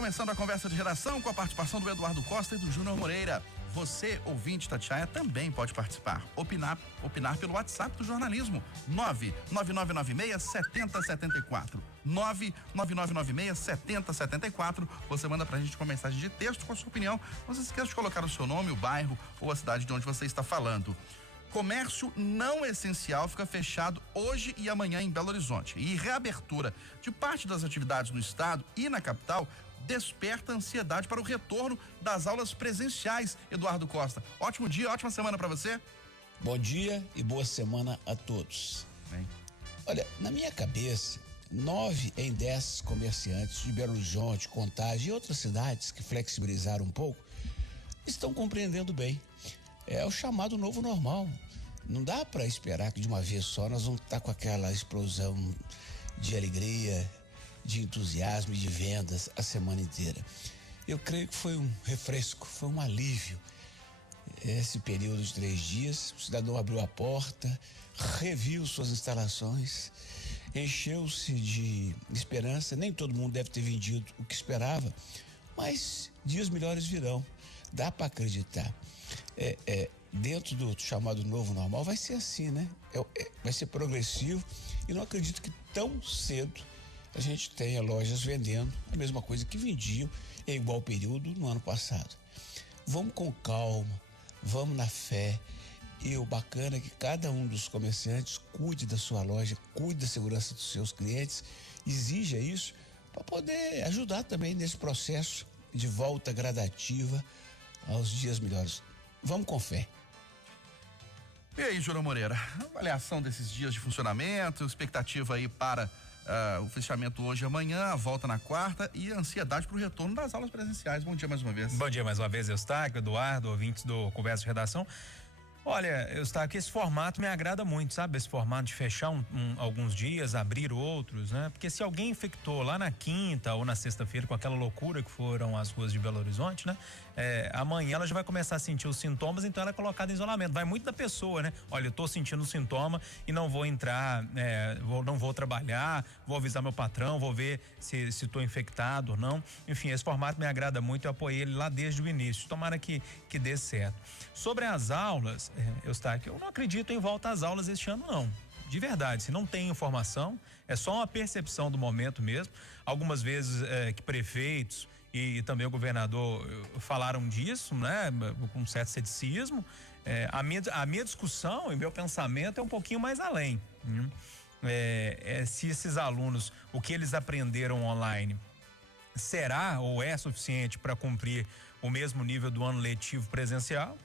começando a conversa de redação com a participação do Eduardo Costa e do Júnior Moreira. Você, ouvinte da Itatiaia, também pode participar. Opinar pelo WhatsApp do jornalismo. 99996-7074. 99996-7074. Você manda pra gente uma mensagem de texto com a sua opinião. Não se esqueça de colocar o seu nome, o bairro ou a cidade de onde você está falando. Comércio não essencial fica fechado hoje e amanhã em Belo Horizonte. E reabertura de parte das atividades no estado e na capital desperta ansiedade para o retorno das aulas presenciais. Eduardo Costa, ótimo dia, ótima semana para você. Bom dia e boa semana a todos. Bem. Olha, na minha cabeça, 9 em 10 comerciantes de Belo Horizonte, Contagem e outras cidades que flexibilizaram um pouco estão compreendendo bem. É o chamado novo normal. Não dá para esperar que de uma vez só nós vamos estar com aquela explosão de alegria, de entusiasmo e de vendas a semana inteira. Eu creio que foi um refresco, foi um alívio. Esse período de 3 dias, o cidadão abriu a porta, reviu suas instalações, encheu-se de esperança. Nem todo mundo deve ter vendido o que esperava, mas dias melhores virão. Dá para acreditar. Dentro do chamado novo normal vai ser assim, né? Vai ser progressivo e não acredito que tão cedo a gente tenha lojas vendendo a mesma coisa que vendiam em igual período no ano passado. Vamos com calma, vamos na fé, e o bacana é que cada um dos comerciantes cuide da sua loja, cuide da segurança dos seus clientes, exija isso para poder ajudar também nesse processo de volta gradativa aos dias melhores. Vamos com fé. E aí, Júnior Moreira, avaliação desses dias de funcionamento, expectativa aí para o fechamento hoje e amanhã, a volta na quarta e a ansiedade para o retorno das aulas presenciais. Bom dia mais uma vez. Bom dia mais uma vez, Eustáquio, Eduardo, ouvintes do Conversa de Redação. Olha, Eustáquio, esse formato me agrada muito, sabe? Esse formato de fechar alguns dias, abrir outros, né? Porque se alguém infectou lá na quinta ou na sexta-feira com aquela loucura que foram as ruas de Belo Horizonte, né? Amanhã ela já vai começar a sentir os sintomas, então ela é colocada em isolamento. Vai muito da pessoa, né? Olha, eu tô sentindo sintoma e não vou entrar, não vou trabalhar, vou avisar meu patrão, vou ver se tô infectado ou não. Enfim, esse formato me agrada muito, eu apoiei ele lá desde o início. Tomara que dê certo. Sobre as aulas, Eustáquio, eu não acredito em volta às aulas este ano, não. De verdade, se não tem informação, é só uma percepção do momento mesmo. Algumas vezes que prefeitos e também o governador falaram disso, né? Com certo ceticismo. A minha discussão e meu pensamento é um pouquinho mais além. Se esses alunos, o que eles aprenderam online, será ou é suficiente para cumprir o mesmo nível do ano letivo presencial?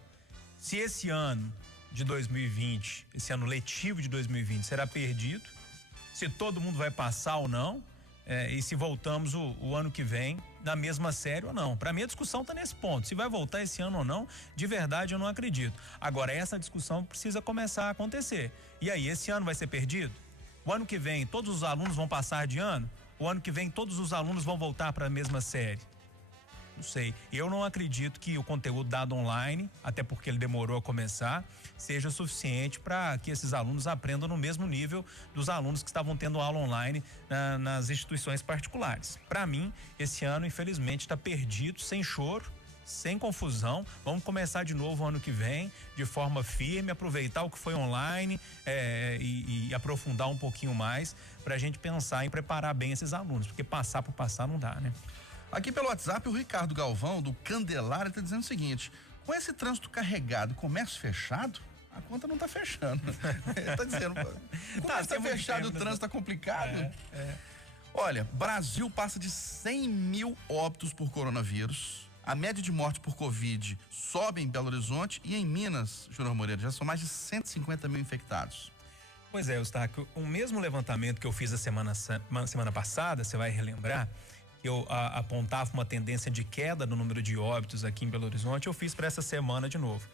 Se esse ano de 2020, esse ano letivo de 2020 será perdido, se todo mundo vai passar ou não, e se voltamos o ano que vem na mesma série ou não. Para mim a discussão está nesse ponto, se vai voltar esse ano ou não, de verdade eu não acredito. Agora essa discussão precisa começar a acontecer. E aí, esse ano vai ser perdido? O ano que vem todos os alunos vão passar de ano? O ano que vem todos os alunos vão voltar para a mesma série? Não sei, eu não acredito que o conteúdo dado online, até porque ele demorou a começar, seja suficiente para que esses alunos aprendam no mesmo nível dos alunos que estavam tendo aula online nas instituições particulares. Para mim, esse ano, infelizmente, está perdido, sem choro, sem confusão. Vamos começar de novo o ano que vem, de forma firme, aproveitar o que foi online e aprofundar um pouquinho mais para a gente pensar em preparar bem esses alunos, porque passar por passar não dá, né? Aqui pelo WhatsApp, o Ricardo Galvão, do Candelária, está dizendo o seguinte: com esse trânsito carregado e comércio fechado, a conta não está fechando. Ele está dizendo, como está fechado, o trânsito está complicado. Olha, Brasil passa de 100 mil óbitos por coronavírus. A média de morte por Covid sobe em Belo Horizonte e em Minas, Júnior Moreira, já são mais de 150 mil infectados. Pois é, Eustáquio, o mesmo levantamento que eu fiz a semana passada, você vai relembrar, eu apontava uma tendência de queda no número de óbitos aqui em Belo Horizonte, eu fiz para essa semana de novo.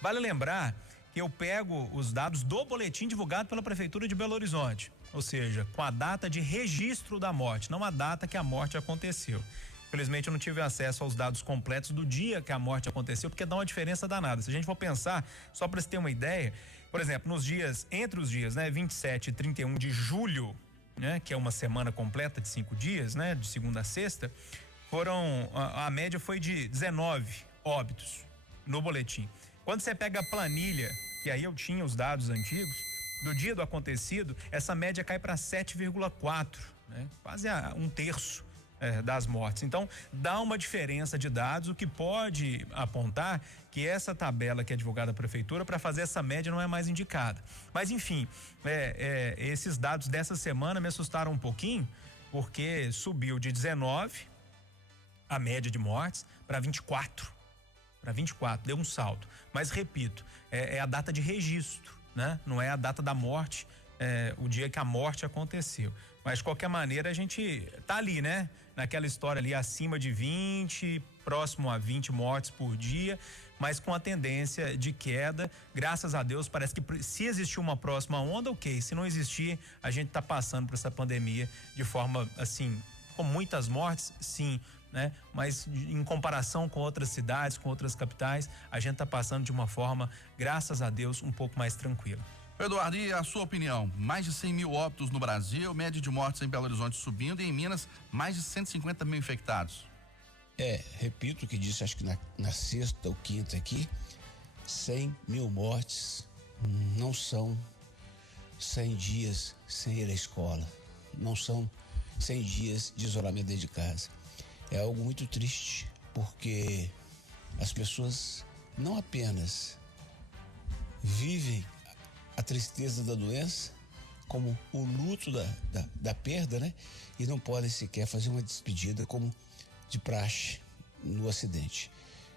Vale lembrar que eu pego os dados do boletim divulgado pela Prefeitura de Belo Horizonte, ou seja, com a data de registro da morte, não a data que a morte aconteceu. Infelizmente eu não tive acesso aos dados completos do dia que a morte aconteceu, porque dá uma diferença danada. Se a gente for pensar, só para você ter uma ideia, por exemplo, entre os dias, 27 e 31 de julho, né, que é uma semana completa de 5 dias, né, de segunda a sexta, a média foi de 19 óbitos no boletim. Quando você pega a planilha, e aí eu tinha os dados antigos, do dia do acontecido, essa média cai para 7,4, né? Quase um terço das mortes. Então, dá uma diferença de dados, o que pode apontar que essa tabela que é divulgada da prefeitura para fazer essa média não é mais indicada. Mas, enfim, esses dados dessa semana me assustaram um pouquinho, porque subiu de 19 a média de mortes para 24. Para 24, deu um salto. Mas, repito, é a data de registro, né? Não é a data da morte, o dia que a morte aconteceu. Mas, de qualquer maneira, a gente tá ali, né? Naquela história ali acima de 20, próximo a 20 mortes por dia, mas com a tendência de queda. Graças a Deus, parece que se existir uma próxima onda, ok. Se não existir, a gente tá passando por essa pandemia de forma, assim, com muitas mortes, sim, né? Mas em comparação com outras cidades, com outras capitais, a gente tá passando de uma forma, graças a Deus, um pouco mais tranquila. Eduardo, e a sua opinião? Mais de 100 mil óbitos no Brasil, média de mortes em Belo Horizonte subindo e em Minas, mais de 150 mil infectados. Repito o que disse, acho que na sexta ou quinta aqui, 100 mil mortes não são 100 dias sem ir à escola, não são 100 dias de isolamento dentro de casa. É algo muito triste, porque as pessoas não apenas vivem a tristeza da doença, como o luto da perda, né? E não podem sequer fazer uma despedida como de praxe no acidente.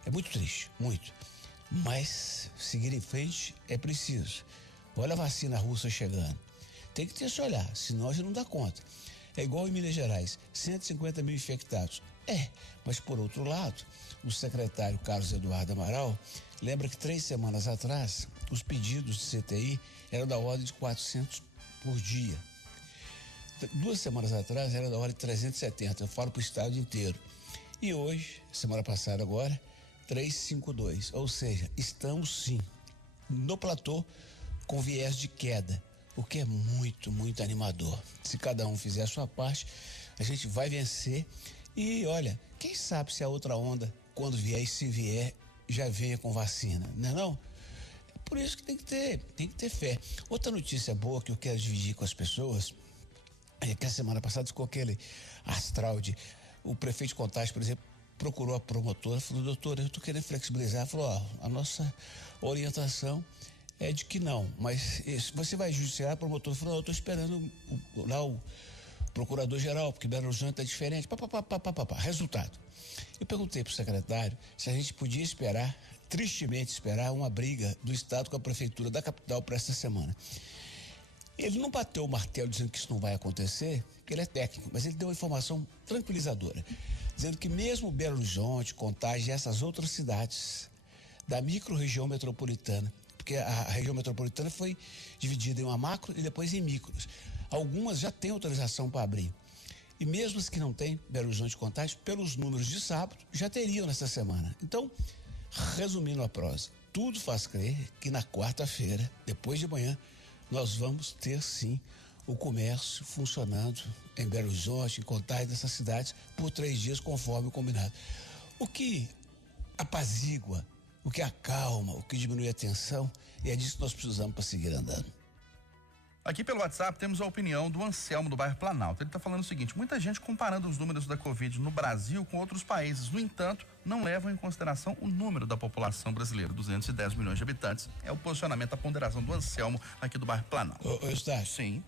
É muito triste, muito. Mas seguir em frente é preciso. Olha a vacina russa chegando. Tem que ter esse olhar, senão a gente não dá conta. É igual em Minas Gerais, 150 mil infectados. Mas por outro lado, o secretário Carlos Eduardo Amaral lembra que 3 semanas atrás, os pedidos de CTI eram da ordem de 400 por dia. 2 semanas atrás era da ordem de 370, eu falo para o estado inteiro. E hoje, semana passada agora, 352. Ou seja, estamos sim no platô com viés de queda, o que é muito, muito animador. Se cada um fizer a sua parte, a gente vai vencer. E olha, quem sabe se a outra onda, quando vier e se vier, já venha com vacina, não é não? É por isso que tem que ter fé. Outra notícia boa que eu quero dividir com as pessoas é que a semana passada ficou aquele astral de... O prefeito de Contagem, por exemplo, procurou a promotora, falou: doutora, eu estou querendo flexibilizar. Falou: a nossa orientação é de que não, mas você vai judiciar? A promotora falou: eu estou esperando lá o procurador-geral, porque Belo Horizonte é diferente. Resultado, eu perguntei para o secretário se a gente podia esperar, tristemente esperar, uma briga do Estado com a Prefeitura da capital para essa semana. Ele não bateu o martelo dizendo que isso não vai acontecer, porque ele é técnico, mas ele deu uma informação tranquilizadora, dizendo que mesmo Belo Horizonte, Contagem e essas outras cidades da micro-região metropolitana, porque a região metropolitana foi dividida em uma macro e depois em micros. Algumas já têm autorização para abrir. E mesmo as que não têm, Belo Horizonte e Contagem, pelos números de sábado, já teriam nessa semana. Então, resumindo a prosa, tudo faz crer que na quarta-feira, depois de manhã, nós vamos ter sim o comércio funcionando em Belo Horizonte, em Contagem, dessas cidades, por 3 dias, conforme o combinado. O que apazigua, o que acalma, o que diminui a tensão, e é disso que nós precisamos para seguir andando. Aqui pelo WhatsApp temos a opinião do Anselmo do bairro Planalto. Ele está falando o seguinte: muita gente comparando os números da Covid no Brasil com outros países. No entanto, não levam em consideração o número da população brasileira, 210 milhões de habitantes. É o posicionamento, a ponderação do Anselmo aqui do bairro Planalto. Ô Eustáquio, sim,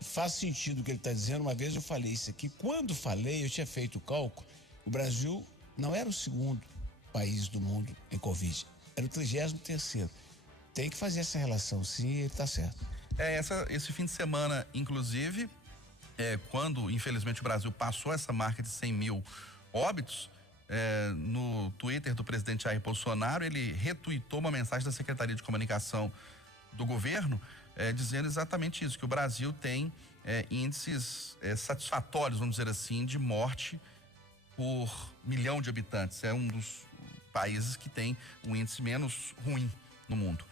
faz sentido o que ele está dizendo. Uma vez eu falei isso aqui. Quando falei, eu tinha feito o cálculo. O Brasil não era o segundo país do mundo em Covid, era o 33º. Tem que fazer essa relação, sim, ele está certo. Esse fim de semana, inclusive, quando infelizmente o Brasil passou essa marca de 100 mil óbitos, no Twitter do presidente Jair Bolsonaro, ele retuitou uma mensagem da Secretaria de Comunicação do governo, dizendo exatamente isso, que o Brasil tem índices satisfatórios, vamos dizer assim, de morte por 1 milhão de habitantes. É um dos países que tem um índice menos ruim no mundo.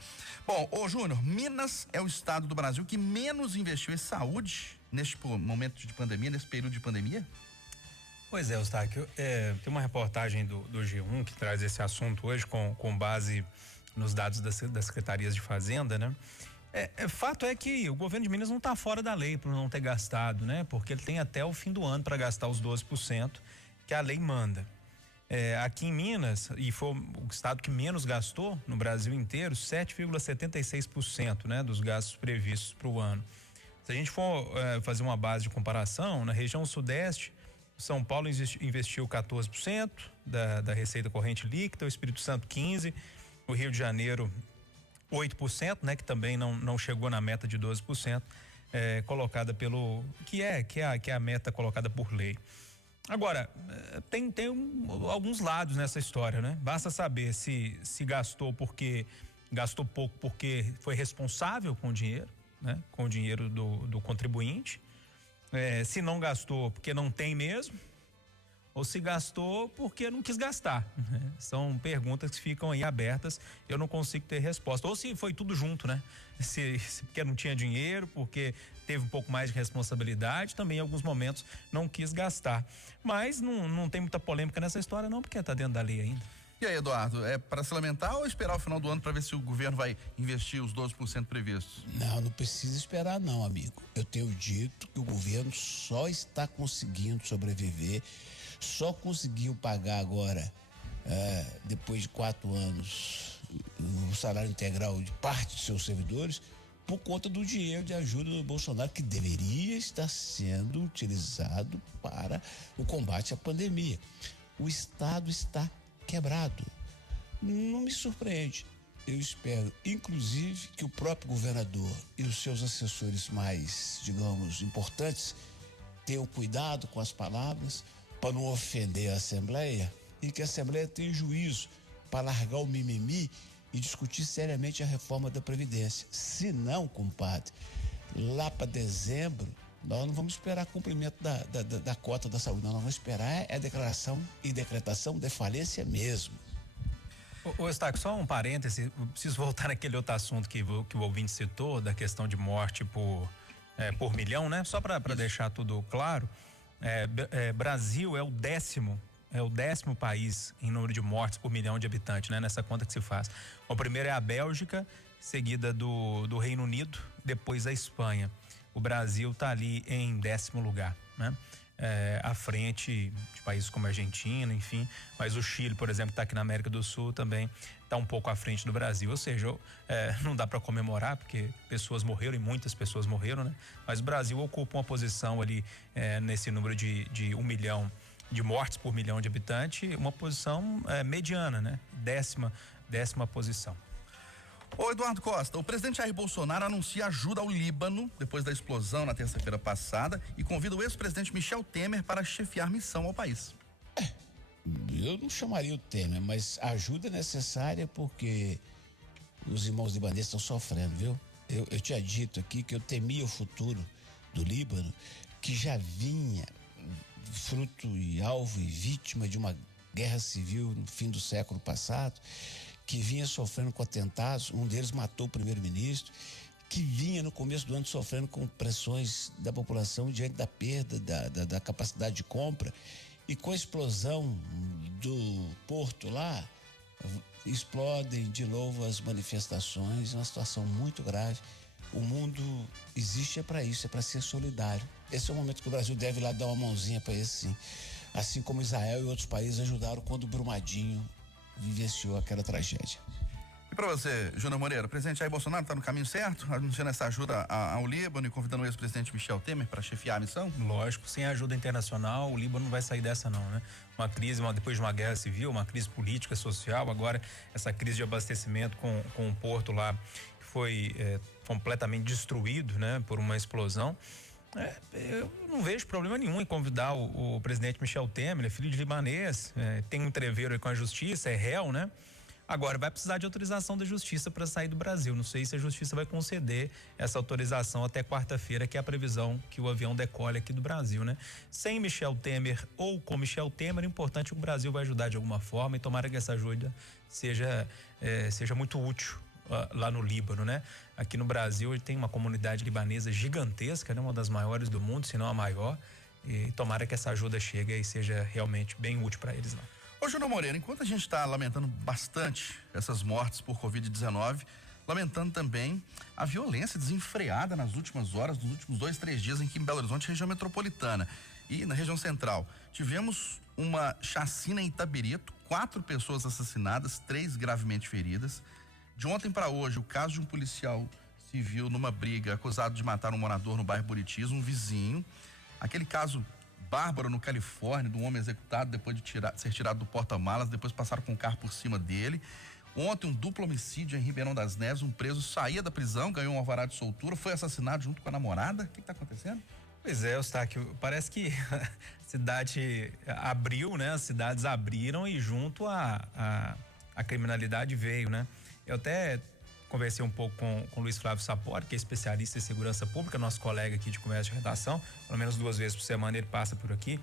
Bom, Júnior, Minas é o estado do Brasil que menos investiu em saúde neste momento de pandemia, nesse período de pandemia? Pois é, Eustáquio, tem uma reportagem do G1 que traz esse assunto hoje com base nos dados das secretarias de Fazenda, né? Fato é que o governo de Minas não está fora da lei por não ter gastado, né? Porque ele tem até o fim do ano para gastar os 12% que a lei manda. Aqui em Minas, e foi o estado que menos gastou no Brasil inteiro, 7,76%, né, dos gastos previstos para o ano. Se a gente for fazer uma base de comparação, na região sudeste, São Paulo investiu 14% da receita corrente líquida, o Espírito Santo 15%, o Rio de Janeiro 8%, né, que também não chegou na meta de 12%, colocada pelo que é a meta colocada por lei. Agora, tem alguns lados nessa história, né? Basta saber se gastou pouco porque foi responsável com o dinheiro, né? Com o dinheiro do contribuinte, se não gastou porque não tem mesmo, ou se gastou porque não quis gastar, né? São perguntas que ficam aí abertas, eu não consigo ter resposta. Ou se foi tudo junto, né? Se porque não tinha dinheiro, porque teve um pouco mais de responsabilidade, também em alguns momentos não quis gastar. Mas não tem muita polêmica nessa história não, porque tá dentro da lei ainda. E aí, Eduardo, é para se lamentar ou esperar o final do ano para ver se o governo vai investir os 12% previstos? Não precisa esperar não, amigo. Eu tenho dito que o governo só está conseguindo sobreviver, só conseguiu pagar agora, depois de 4 anos, o salário integral de parte de seus servidores por conta do dinheiro de ajuda do Bolsonaro, que deveria estar sendo utilizado para o combate à pandemia. O Estado está quebrado. Não me surpreende. Eu espero, inclusive, que o próprio governador e os seus assessores mais, digamos, importantes tenham cuidado com as palavras para não ofender a Assembleia e que a Assembleia tenha juízo para largar o mimimi e discutir seriamente a reforma da Previdência. Se não, compadre, lá para dezembro, nós não vamos esperar cumprimento da cota da saúde, nós vamos esperar a declaração e decretação de falência mesmo. Ô Eustáquio, só um parêntese, preciso voltar naquele outro assunto que o ouvinte citou, da questão de morte por milhão, né? Só para deixar tudo claro, Brasil é o 10º país em número de mortes por milhão de habitantes, né? Nessa conta que se faz. O primeiro é a Bélgica, seguida do Reino Unido, depois a Espanha. O Brasil está ali em 10º lugar, né? À frente de países como a Argentina, enfim, mas o Chile, por exemplo, que está aqui na América do Sul, também está um pouco à frente do Brasil, ou seja, não dá para comemorar porque pessoas morreram e muitas pessoas morreram, né? Mas o Brasil ocupa uma posição ali nesse número de 1 milhão de mortes por milhão de habitantes, uma posição mediana, né? Décima posição. Ô Eduardo Costa, o presidente Jair Bolsonaro anuncia ajuda ao Líbano depois da explosão na terça-feira passada e convida o ex-presidente Michel Temer para chefiar missão ao país. Eu não chamaria o Temer, mas a ajuda é necessária porque os irmãos libaneses estão sofrendo, viu? Eu tinha dito aqui que eu temia o futuro do Líbano, que já vinha fruto e alvo e vítima de uma guerra civil no fim do século passado, que vinha sofrendo com atentados, um deles matou o primeiro-ministro, que vinha no começo do ano sofrendo com pressões da população diante da perda da capacidade de compra, e com a explosão do porto lá, explodem de novo as manifestações, uma situação muito grave. O mundo existe para isso, é para ser solidário. Esse é o momento que o Brasil deve lá dar uma mãozinha para esse, sim. Assim como Israel e outros países ajudaram quando o Brumadinho vivenciou aquela tragédia. E para você, Júnior Moreira, o presidente Jair Bolsonaro está no caminho certo, anunciando essa ajuda ao Líbano e convidando o ex-presidente Michel Temer para chefiar a missão? Lógico, sem ajuda internacional, o Líbano não vai sair dessa não, né? Uma crise, depois de uma guerra civil, uma crise política, social, agora essa crise de abastecimento com o porto lá, que foi completamente destruído, né? Por uma explosão. Eu não vejo problema nenhum em convidar o presidente Michel Temer, ele é filho de libanês, tem um entreveiro aí com a justiça, é réu, né? Agora vai precisar de autorização da justiça para sair do Brasil. Não sei se a justiça vai conceder essa autorização até quarta-feira, que é a previsão que o avião decole aqui do Brasil, né? Sem Michel Temer ou com Michel Temer, é importante que o Brasil vai ajudar de alguma forma e tomara que essa ajuda seja muito útil lá no Líbano, né? Aqui no Brasil tem uma comunidade libanesa gigantesca, né? Uma das maiores do mundo, se não a maior, E tomara que essa ajuda chegue e seja realmente bem útil para eles lá. Ô, Júnior Moreira, enquanto a gente está lamentando bastante essas mortes por Covid-19, lamentando também a violência desenfreada nas últimas horas, nos últimos 2, 3 dias aqui em Belo Horizonte, região metropolitana e na região central. Tivemos uma chacina em Itabirito, 4 pessoas assassinadas, 3 gravemente feridas. De ontem para hoje, o caso de um policial civil numa briga acusado de matar um morador no bairro Buritis, um vizinho. Aquele caso bárbaro no Califórnia, de um homem executado depois de ser tirado do porta-malas, depois passaram com o carro por cima dele. Ontem, um duplo homicídio em Ribeirão das Neves, um preso saía da prisão, ganhou um alvará de soltura, foi assassinado junto com a namorada. O que está acontecendo? Pois é, Eustáquio, parece que a cidade abriu, né? As cidades abriram e junto a criminalidade veio, né? Eu até conversei um pouco com o Luiz Flávio Sapori, que é especialista em segurança pública, nosso colega aqui de comércio de redação, pelo menos 2 vezes por semana ele passa por aqui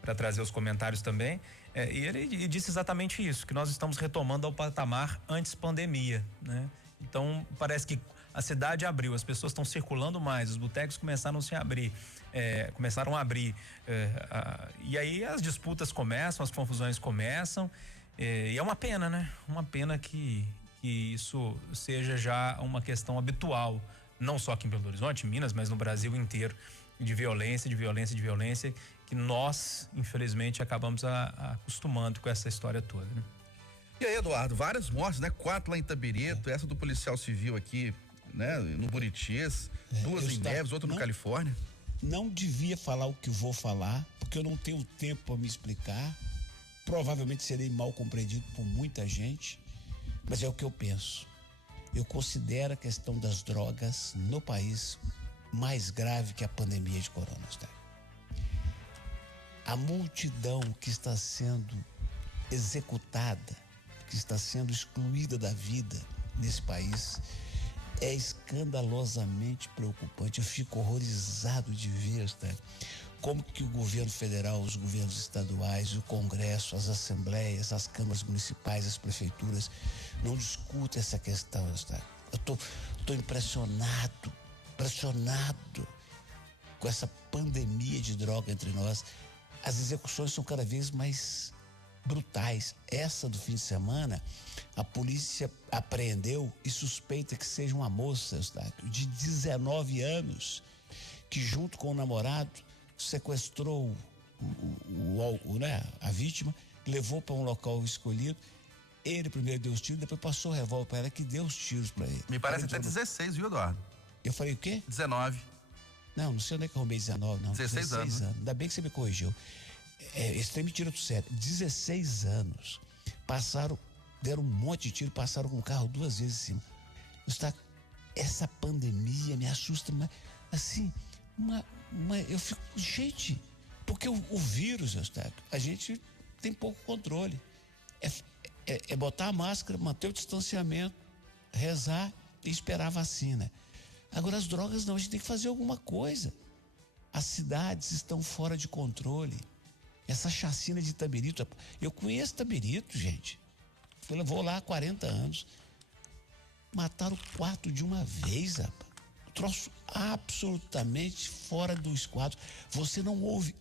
para trazer os comentários também, e ele disse exatamente isso, que nós estamos retomando ao patamar antes pandemia, né? Então parece que a cidade abriu, as pessoas estão circulando mais, os botecos começaram a abrir, e aí as disputas começam, as confusões começam, e é uma pena, né? Uma pena que isso seja já uma questão habitual, não só aqui em Belo Horizonte, em Minas, mas no Brasil inteiro, de violência, que nós, infelizmente, acabamos acostumando com essa história toda, né? E aí, Eduardo, várias mortes, né? 4 lá em Itabirito, essa do policial civil aqui, né? No Buritis, 2 em Neves, outra no Califórnia. Não devia falar o que vou falar, porque eu não tenho tempo para me explicar. Provavelmente serei mal compreendido por muita gente, mas é o que eu penso. Eu considero a questão das drogas no país mais grave que a pandemia de corona. A multidão que está sendo executada, que está sendo excluída da vida nesse país, é escandalosamente preocupante. Eu fico horrorizado de ver, como que o governo federal, os governos estaduais, o Congresso, as assembleias, as câmaras municipais, as prefeituras não discutem essa questão. Eu tô impressionado com essa pandemia de droga entre nós. As execuções são cada vez mais brutais. Essa do fim de semana, a polícia apreendeu e suspeita que seja uma moça, de 19 anos, que junto com o namorado sequestrou a vítima, levou para um local escolhido. Ele primeiro deu os tiros, depois passou o revólver para ela, que deu os tiros para ele. Me parece até 16, viu, Eduardo? Eu falei o quê? 19. Não sei onde é que eu arrumei 19, não. 16 anos. Ainda bem que você me corrigiu. Esse trem me tira do sério. 16 anos. Deram um monte de tiro, passaram com o carro 2 vezes em cima. Essa pandemia me assusta, mas assim, eu fico, gente, porque o vírus, a gente tem pouco controle. É botar a máscara, manter o distanciamento, rezar e esperar a vacina. Agora as drogas não, a gente tem que fazer alguma coisa. As cidades estão fora de controle. Essa chacina de Itabirito, eu conheço Itabirito, gente. Eu vou lá há 40 anos. Mataram 4 de uma vez, rapaz. Troço absolutamente fora do esquadro. Você não ouve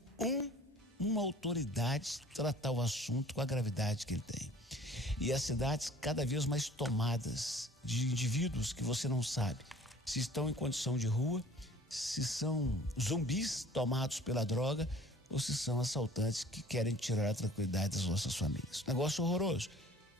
uma autoridade tratar o assunto com a gravidade que ele tem. E as cidades cada vez mais tomadas de indivíduos que você não sabe se estão em condição de rua, se são zumbis tomados pela droga ou se são assaltantes que querem tirar a tranquilidade das nossas famílias. Negócio horroroso.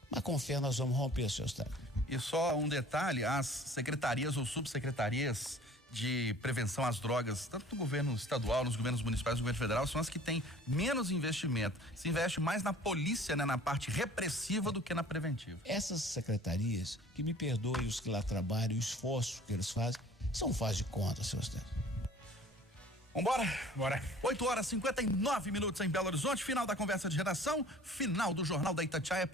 Mas com fé nós vamos romper, seu Estado. E só um detalhe, as secretarias ou subsecretarias de prevenção às drogas, tanto no governo estadual, nos governos municipais, no governo federal, são as que têm menos investimento. Se investe mais na polícia, né, na parte repressiva do que na preventiva. Essas secretarias, que me perdoem os que lá trabalham, o esforço que eles fazem, são faz de conta, seu Estado. Vambora? Bora. 8h59 em Belo Horizonte, final da conversa de redação, final do Jornal da Itatiaia.